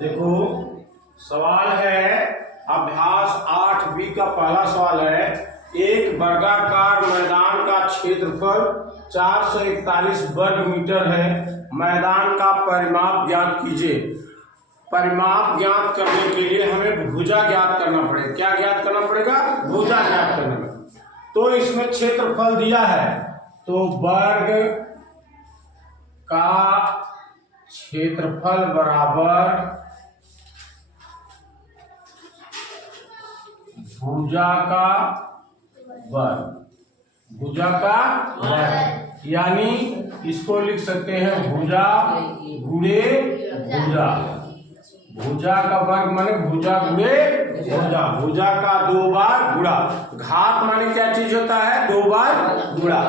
देखो सवाल है अभ्यास 8B का पहला सवाल है। एक वर्गाकार मैदान का क्षेत्रफल 441 वर्ग मीटर है। मैदान का परिमाप ज्ञात कीजिए। परिमाप ज्ञात करने के लिए हमें भुजा ज्ञात करना पड़ेगा। क्या ज्ञात करना पड़ेगा? भुजा ज्ञात करना पड़ेगा। तो इसमें क्षेत्रफल दिया है, तो वर्ग का क्षेत्रफल बराबर भुजा का वर्ग। भुजा का वर्ग यानी इसको लिख सकते हैं भुजा गुणे भुजा। भुजा का वर्ग माने भुजा गुणे भुजा। भुजा का 2 बार गुणा। घात माने क्या चीज होता है? 2 बार गुणा।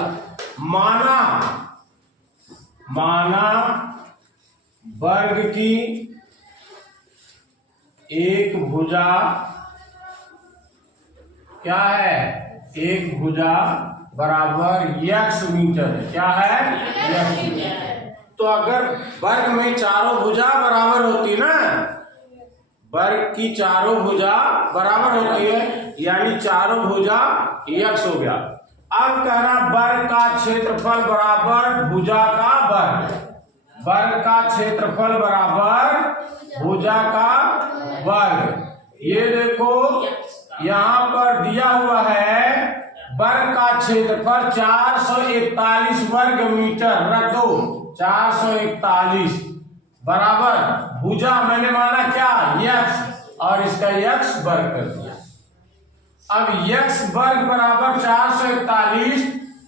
माना वर्ग की एक भुजा क्या है? एक भुजा बराबर x मीटर है। क्या है? x metre. तो अगर वर्ग में चारों भुजा बराबर होती ना, वर्ग की चारों भुजा बराबर होती है यानी चारों भुजा x हो गया। अब कहना वर्ग का क्षेत्रफल बराबर भुजा का वर्ग। वर्ग का क्षेत्रफल बराबर भुजा का वर्ग। ये देखो यहाँ पर दिया हुआ है वर्ग का क्षेत्रफल 441 वर्ग मीटर। रख दो 441 बराबर भुजा मैंने माना क्या? x और इसका x वर्ग कर दिया। अब x वर्ग बराबर 441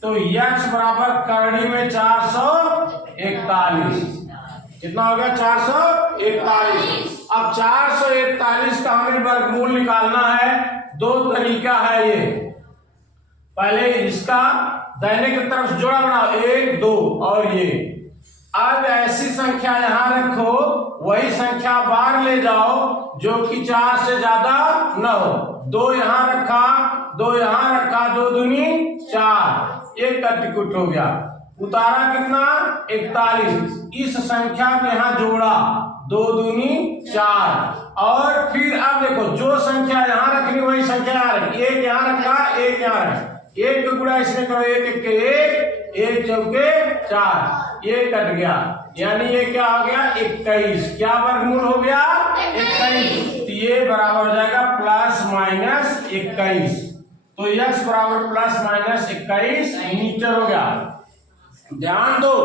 तो x बराबर करड़ी में 441। कितना हो गया? 441। अब 441 का हमें वर्गमूल निकालना है। 2 तरीका है ये। पहले इसका दाहिने की तरफ जोड़ा बनाओ 1 2 और ये। अब ऐसी संख्या यहां रखो, वही संख्या बाहर ले जाओ जो कि 4 से ज्यादा न हो। 2 यहां रखा, 2 यहां रखा, 2 दूनी 4। एक का टिकट हो गया। उतारा कितना? 41। इस संख्या को यहां जोड़ा 2 दूनी 4। और फिर अब देखो जो संख्या यहां रखनी वही संख्या यहां रखी। 1 यहां रखा, 1 यहां रखा। 1 का गुणा इसमें करो, 1 1 के 1, 1 चौके 4। ये कट गया यानी ये क्या हो गया? 21। क्या वर्गमूल हो गया? 21। तो ये बराबर हो जाएगा प्लस माइनस 21। तो x बराबर प्लस माइनस 21 मीटर हो गया। ध्यान दो,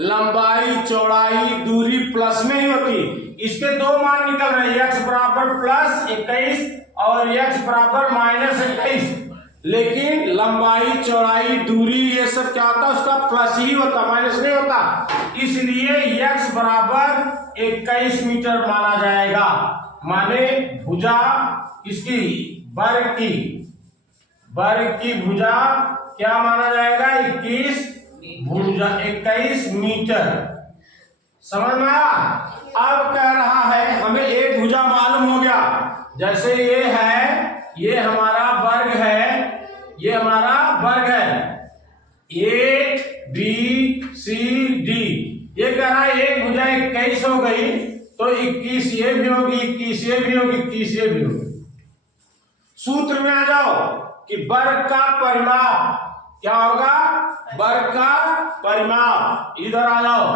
लंबाई चौड़ाई दूरी प्लस में ही होती। इसके 2 मान निकल रहे हैं, x बराबर प्लस 21 और x बराबर माइनस 21। लेकिन लंबाई चौड़ाई दूरी ये सब क्या होता है? उसका प्लस ही होता, माइनस नहीं होता। इसलिए x बराबर 21 मीटर माना जाएगा। माने भुजा इसकी वर्ग की भुजा क्या माना जाएगा? 21 मीटर। समझ में आया? अब कह रहा है हमें एक भुजा मालूम हो गया। जैसे ये है, ये हमारा वर्ग है, ये हमारा वर्ग है A B C D। ये कह रहा है एक भुजा 21 हो गई तो 21 ये भी होगी, 21 ये भी होगी, 21 ये भी होगी। सूत्र में आ जाओ कि वर्ग का परिमाप क्या होगा? वर्ग का परिमाप। इधर आ जाओ।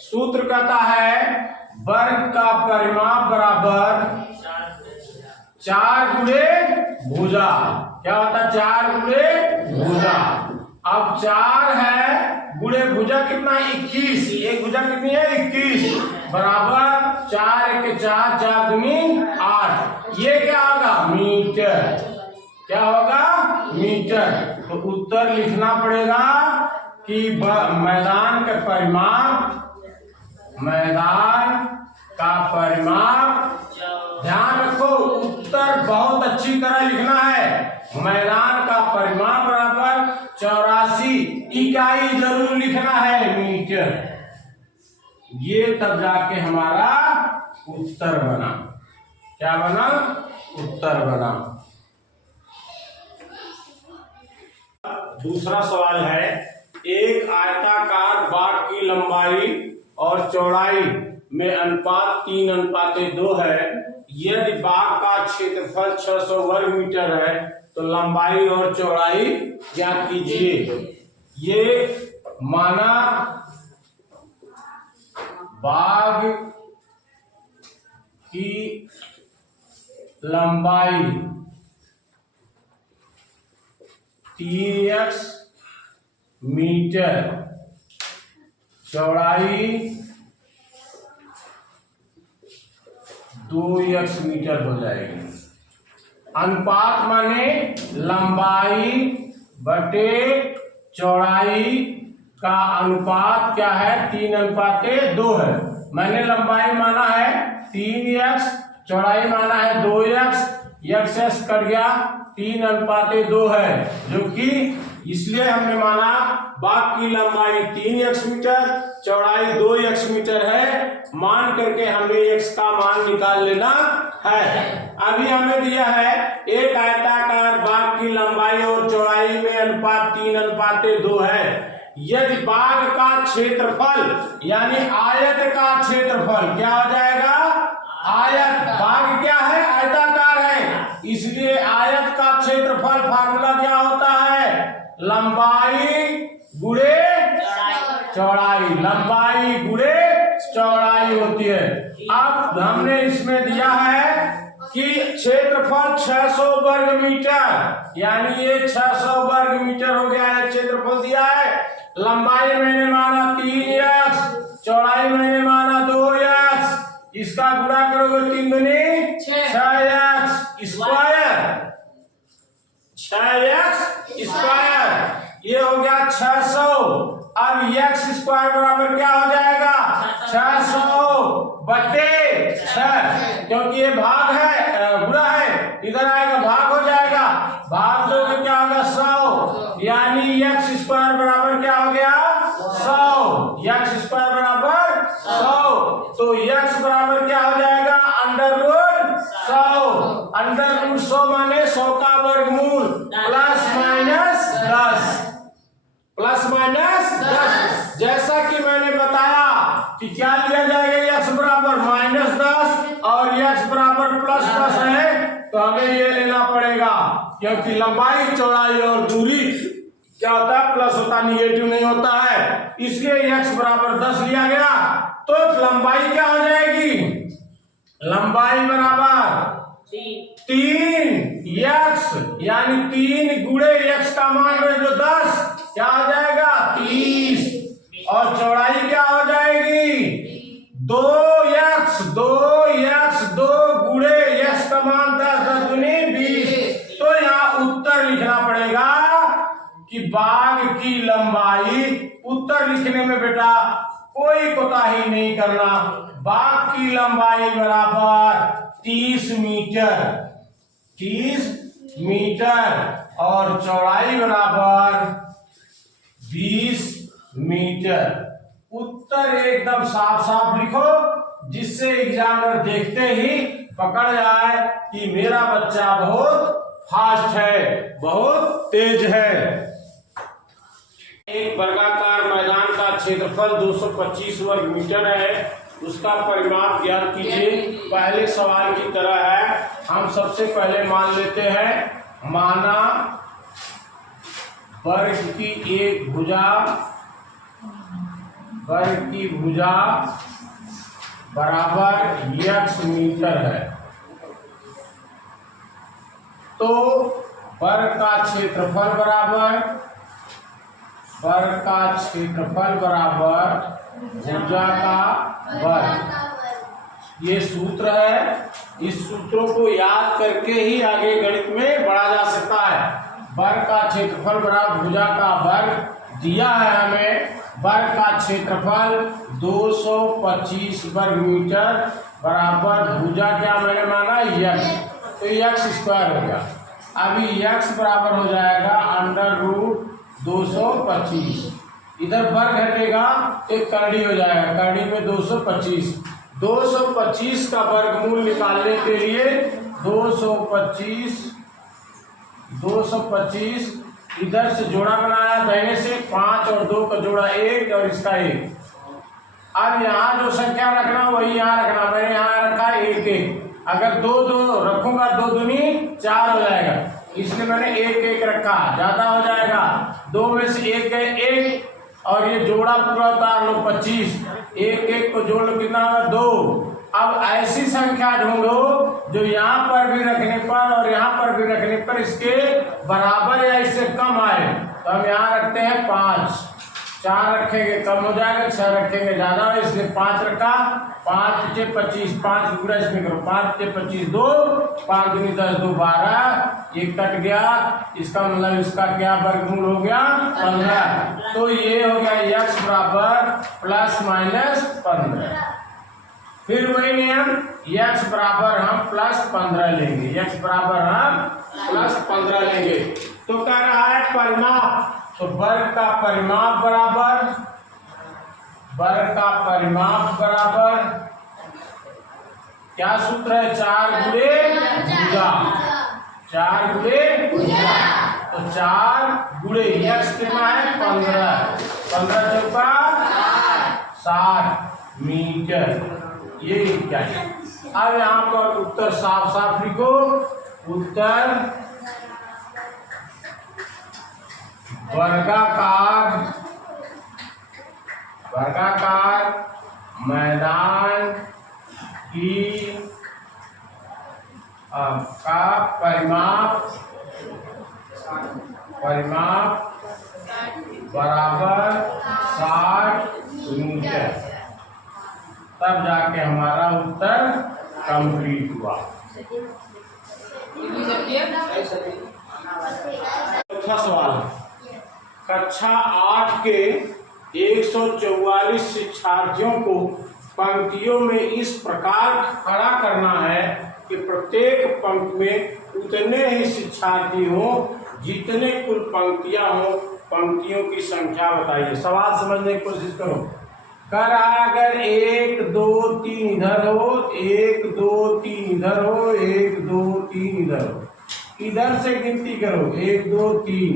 सूत्र कहता है वर्ग का परिमाप बराबर 4 गुणे भुजा। क्या होता है? 4 गुणे भुजा। अब 4 है गुणे भुजा कितना? 21। एक भुजा कितनी है? 21 बराबर 4 1 4, 4 दूनी 8। ये क्या होगा? मीटर। क्या होगा? मीटर। तो उत्तर लिखना पड़ेगा कि मैदान का परिमाप। ध्यान रखो, उत्तर बहुत अच्छी तरह लिखना है। मैदान का परिमाप बराबर 84 इकाई जरूर लिखना है, मीटर। ये तब जाके हमारा उत्तर बना। क्या बना? उत्तर बना। दूसरा सवाल है एक आयताकार बाग की लंबाई और चौड़ाई में अनुपात 3:2 है। यदि बाग का क्षेत्रफल 600 वर्ग मीटर है तो लंबाई और चौड़ाई ज्ञात कीजिए। ये माना बाग की लंबाई 3x मीटर, चौड़ाई 2x मीटर हो जाएगी। अनुपात माने लंबाई बटे चौड़ाई का अनुपात क्या है? 3:2 है। मैंने लंबाई माना है 3x, चौड़ाई माना है 2x, x कट गया, 3:2 है, जो कि इसलिए हमने माना बाग की लंबाई 3x मीटर, चौड़ाई 2x मीटर है। मान करके हमें x का मान निकाल लेना है। अभी हमें दिया है एक आयताकार बाग की लंबाई और चौड़ाई में अनुपात 3:2 है। यदि बाग का क्षेत्रफल यानी आयत का क्षेत्रफल क्या हो जाएगा? आयत, बाग क्या है? आयताकार है, इसलिए आयत का क्षेत्रफल फार्मूला क्या होता है? लंबाई गुणे चौड़ाई, लंबाई गुणे चौड़ाई होती है। अब हमने इसमें दिया है कि क्षेत्रफल 600 वर्ग मीटर, यानी ये 600 वर्ग मीटर हो गया है, क्षेत्रफल दिया है। लंबाई मैंने माना 3x, चौड़ाई मैंने माना 2x, इसका गुणा करोगे 3 दूनी 6x स्क्वायर, 6x स्क्वायर, ये हो गया 600। अब x स्क्वायर बराबर क्या हो जाएगा? 600 बटे 6, क्योंकि ये भाग है, गुणा है, इधर आएगा भाग हो जाएगा, भाग दोगे क्या होगा? 100, यानी x स्क्वायर बराबर क्या हो गया? 100, x स्क्वायर बराबर 100। तो x बराबर क्या हो जाएगा? अंडररूट 100, अंडररूट 100 माने 100 का वर्गमूल प्लस माइनस 10, प्लस माइनस 10। जैसा कि मैंने बताया कि क्या लिया जाएगा? x बराबर -10 और x बराबर +10 है, तो हमें ये लेना पड़ेगा, क्योंकि लंबाई, चौड़ाई और दूरी क्या होता है? प्लस होता है, निगेटिव नहीं होता है, इसलिए x बराबर 10 लिया गया। तो लंबाई क्या हो जाएगी? लंबाई बराबर 3x, यानी 3 गुणे x का मान जो 10 क्या हो जाएगा? 30, और चौड़ाई क्या हो जाएगी? 2x, 2 गुणे x का मान 10, 10 दूनी 20। तो यहाँ उत्तर लिखना पड़ेगा कि बाग की लंबाई, उत्तर लिखने में बेटा कोई कोताही नहीं करना, बाग की लंबाई बराबर 30 मीटर, 30 मीटर और चौड़ाई बराबर 20 मीटर। उत्तर एकदम साफ साफ लिखो, जिससे एग्जामिनर देखते ही पकड़ जाए कि मेरा बच्चा बहुत फास्ट है, बहुत तेज है। एक वर्गाकार मैदान का क्षेत्रफल 225 वर्ग मीटर है, उसका परिमाप ज्ञात कीजिए। पहले सवाल की तरह है, हम सबसे पहले मान लेते हैं, माना वर्ग की एक भुजा, वर्ग की भुजा बराबर x मीटर है, तो वर्ग का क्षेत्रफल बराबर, वर्ग का क्षेत्रफल बराबर भुजा का वर्ग। ये सूत्र है, इस सूत्रों को याद करके ही आगे गणित में बढ़ा जा सकता है। वर्ग का क्षेत्रफल बराबर भुजा का वर्ग दिया है हमें, वर्ग का क्षेत्रफल 225 वर्ग मीटर बराबर भुजा क्या मैंने माना? x, तो x स्क्वायर हो गया। अभी x बराबर हो जाएगा अंडररूट 225, इधर वर्ग हटेगा तो करड़ी हो जाएगा, करड़ी में 225, 225 का वर्गमूल निकालने के लिए 225 इधर से जोड़ा बनाया दाहिने से 5 और 2 का जोड़ा 1 और इसका 1। अब यहाँ जो संख्या रखना वही यहाँ रखना। मैंने यहाँ रखा 1 1। अगर 2 2 रखूंगा 2 दूनी 4 हो जाएगा, इसलिए मैंने 1 1 रखा, ज्यादा हो जाएगा। 2 में से 1 गए 1 और ये जोड़ा पूरा उतार लो 25। 1 1 को जोड़ लो कितना होगा 2। अब ऐसी संख्या ढूंढो जो यहाँ पर भी रखने पर और यहाँ पर भी रखने पर इसके बराबर या इससे कम आए। तो हम यहाँ रखते हैं 5। 4 रखेंगे कम हो जाएगा, 6 रखेंगे ज्यादा हो, इसलिए 5 रखा। 5 से 25, 5 गुणा इसमें करो, 5 से 25 2, 5 दूनी 10 2 12, ये कट गया। इसका मतलब इसका क्या वर्गमूल हो गया 15। तो ये हो गया x बराबर प्लस माइनस 15। फिर वही नियम x बराबर हम प्लस 15 लेंगे, x बराबर हम प्लस 15 लेंगे। तो कह रहा है परिमाप, तो वर्ग का परिमाप बराबर क्या सूत्र है 4 गुणे भुजा। 4 गुणे भुजा, तो 4 गुणे x कितना है 15, 15 चौका 60 मीटर। ये क्या है? अब यहाँ पर उत्तर साफ साफ लिखो। उत्तर वर्गाकार मैदान की का परिमाप बराबर 60 मीटर। तब जाके हमारा उत्तर कंप्लीट हुआ। चौथा सवाल, कक्षा 8 के 144 शिक्षार्थियों को पंक्तियों में इस प्रकार खड़ा करना है कि प्रत्येक पंक्ति में उतने ही शिक्षार्थी हों जितने कुल पंक्तियां हों। पंक्तियों की संख्या बताइए। सवाल समझने की कोशिश करो। कर अगर 1 2 3 इधर हो, 1 2 3 इधर हो, 1 2 3 इधर हो, इधर से गिनती करो 1 2 3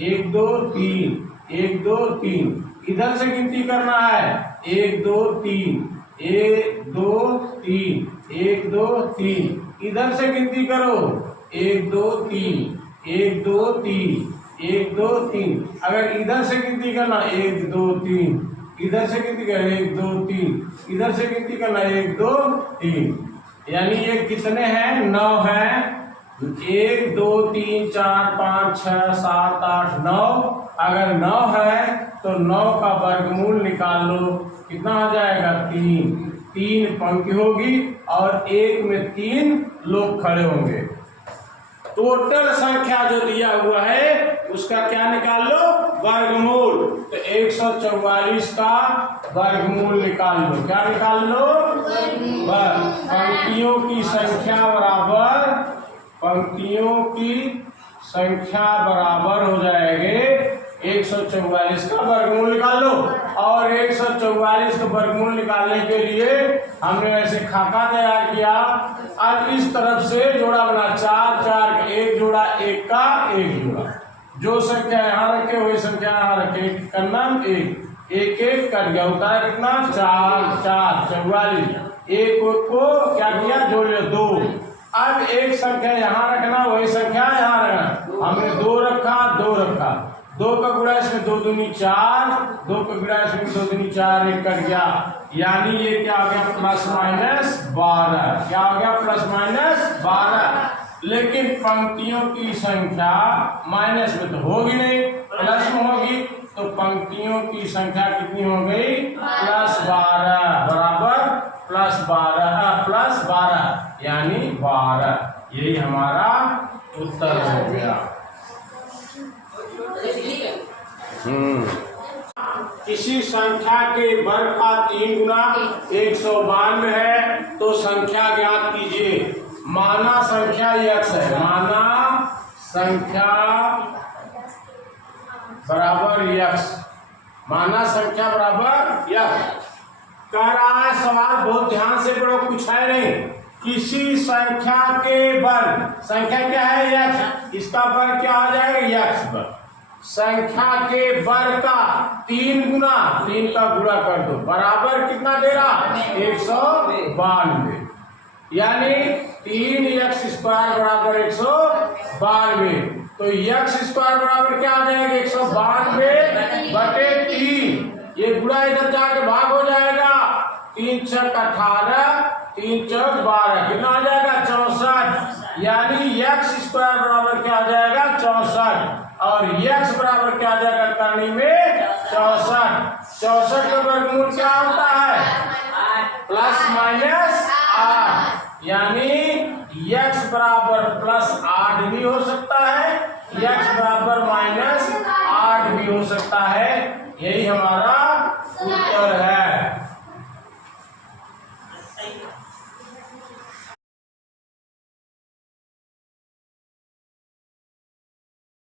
1 2 3 1 2 3। इधर से गिनती करना है 1 2 3 1 2 3 1 2 3। इधर से गिनती करो 1 2 3 1 2 3 1 2 3। अगर इधर से गिनती करना 1 2 3, इधर से गिनती करना 1 2 3, इधर से गिनती करना 1 2 3। यानी ये कितने हैं 9 हैं। 1 2 3 4 5 6 7 8 9। अगर 9 है तो 9 का वर्गमूल निकाल लो, कितना आ जाएगा 3। 3 पंक्ति होगी और एक में 3 लोग खड़े होंगे। टोटल संख्या जो दिया हुआ है उसका क्या निकाल लो वर्गमूल। तो 144 का वर्गमूल निकाल लो। क्या निकाल लो? पंक्तियों की संख्या बराबर हो जाएंगे 144 का वर्गमूल निकाल लो। और 144 का वर्गमूल निकालने के लिए हमने ऐसे खाका तैयार किया। अब इस तरफ से जोड़ा बना 4 4 का 1 जोड़ा, 1 का 1 जोड़ा। जो संख्या यहाँ रखे वही संख्या यहाँ रखे। करना 1 1 1 कट गया, उतारा कितना 4 4 44। 1 को क्या किया जोड़ लिया 2। अब एक संख्या यहाँ रखना वही संख्या यहाँ रखना। हमने 2 रखा 2 रखा, 2 का गुणा इसमें 2 दूनी 4, 2 का गुणा इसमें 2 दूनी 4, 1 कट गया। यानी ये क्या हो गया प्लस माइनस 12। क्या हो गया प्लस माइनस 12। लेकिन पंक्तियों की संख्या माइनस में तो होगी नहीं, प्लस में होगी। तो पंक्तियों की संख्या कितनी हो गई प्लस 12 बराबर प्लस 12 यानी 12। यही हमारा उत्तर हो गया। किसी संख्या के वर्ग का 3 गुना 192 है तो संख्या ज्ञात कीजिए। माना संख्या x है, माना संख्या बराबर x, माना संख्या बराबर x। कह रहा है सवाल बहुत ध्यान से पढ़ो, कुछ है नहीं। किसी संख्या के वर्ग, संख्या क्या है x, इसका वर्ग क्या आ जाएगा x वर्ग। संख्या के वर्ग का 3 गुना 3 का गुणा कर दो, बराबर कितना दे रहा 192, यानी 3x² बराबर 192। तो x² बराबर क्या आ जाएगा 192 बटे 3, ये गुणा इधर जाके भाग हो जाएगा, 3 छक 18, 3 चौक 12, कितना आ जाएगा 64, यानी x² बराबर क्या आ जाएगा 64 और x बराबर क्या आ जाएगा करनी में 64 का वर्गमूल क्या होता है ±8, यानी x बराबर +8 भी हो सकता है, x बराबर -8 भी हो सकता है। यही हमारा